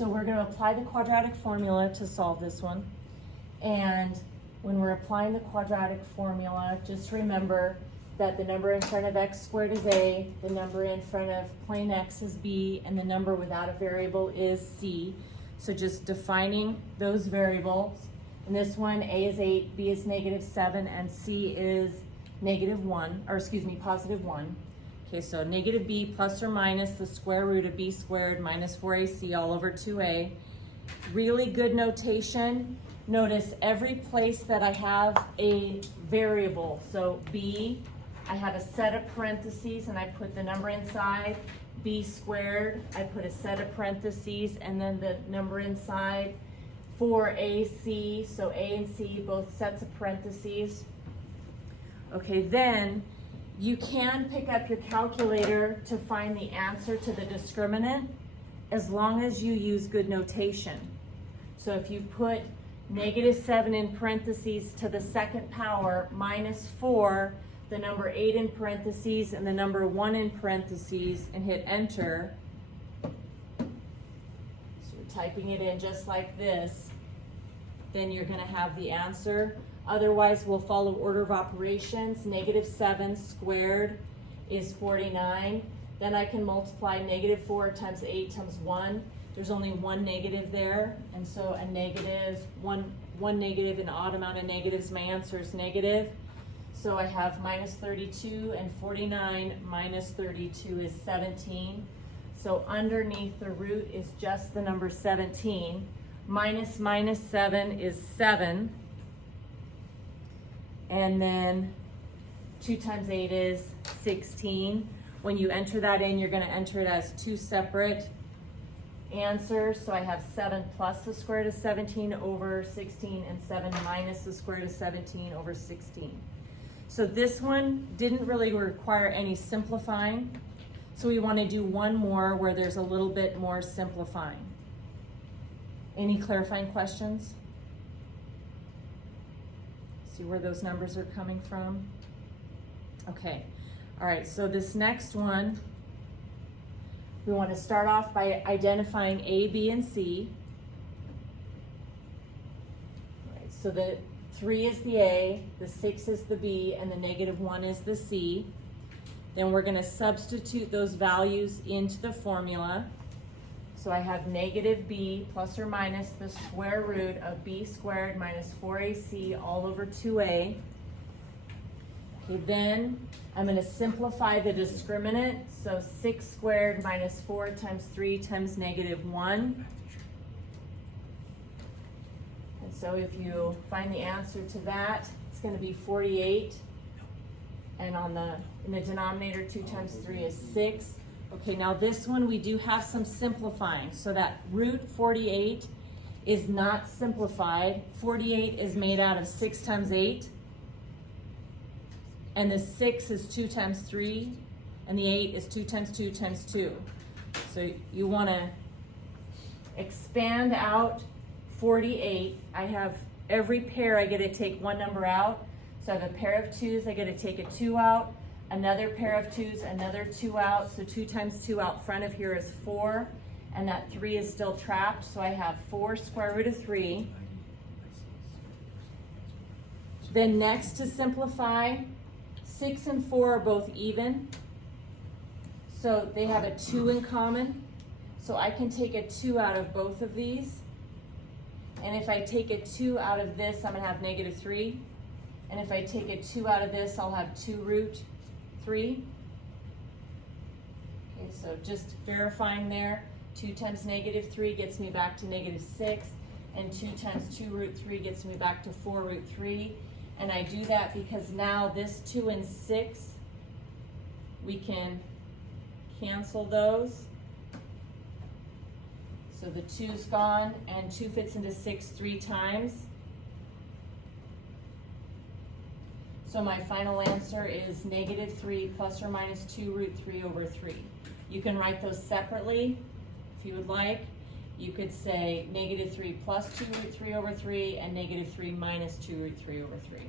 So we're going to apply the quadratic formula to solve this one. And when we're applying the quadratic formula, just remember that the number in front of x squared is a, the number in front of plane x is b, and the number without a variable is c. So just defining those variables. In this one, a is 8, b is -7, and c is -1, or excuse me, +1. Okay, so negative b plus or minus the square root of b squared minus 4ac all over 2a. Really good notation. Notice every place that I have a variable. So b, I have a set of parentheses and I put the number inside. B squared, I put a set of parentheses and then the number inside. 4ac, so a and c, both sets of parentheses. Okay, then you can pick up your calculator to find the answer to the discriminant as long as you use good notation. So if you put -7 in parentheses to the second power minus 4, the number 8 in parentheses and the number 1 in parentheses, and hit enter. So we're typing it in just like this. Then you're going to have the answer. Otherwise, we'll follow order of operations. -7 squared is 49. Then I can multiply -4 times 8 times 1. There's only one negative there, and so a negative, one negative, an odd amount of negatives, my answer is negative. So I have -32 and 49 minus 32 is 17. So underneath the root is just the number 17. -7 is 7. And then 2 times 8 is 16. When you enter that in, you're going to enter it as two separate answers. So I have 7 plus the square root of 17 over 16 and 7 minus the square root of 17 over 16. So this one didn't really require any simplifying. So we want to do one more where there's a little bit more simplifying. Any clarifying questions? See where those numbers are coming from? Okay, all right, so this next one, we want to start off by identifying A, B, and C. All right, so the 3 is the A, the 6 is the B, and the -1 is the C. Then we're going to substitute those values into the formula. So I have -b plus or minus the square root of b squared minus 4ac all over 2a. Okay, then I'm going to simplify the discriminant. So 6 squared minus 4 times 3 times -1. And so if you find the answer to that, it's going to be 48. And in the denominator, 2 times 3 is 6. Okay, now this one we do have some simplifying. So that root 48 is not simplified. 48 is made out of 6 times 8. And the 6 is 2 times 3. And the 8 is 2 times 2 times 2. So you want to expand out 48. I have every pair I get to take one number out. So I have a pair of 2s, I get to take a 2 out. Another pair of 2s, another 2 out. So 2 times 2 out front of here is 4. And that 3 is still trapped. So I have 4 square root of 3. Then next to simplify, 6 and 4 are both even. So they have a 2 in common. So I can take a 2 out of both of these. And if I take a 2 out of this, I'm going to have -3. And if I take a 2 out of this, I'll have 2 root 3. Okay, so just verifying there. 2 times -3 gets me back to -6. And 2 times 2 root 3 gets me back to 4 root 3. And I do that because now this 2 and 6, we can cancel those. So the 2's gone, and 2 fits into 6 3 times. So my final answer is -3 plus or minus 2 root 3 over 3. You can write those separately if you would like. You could say -3 plus 2 root 3 over 3 and -3 minus 2 root 3 over 3.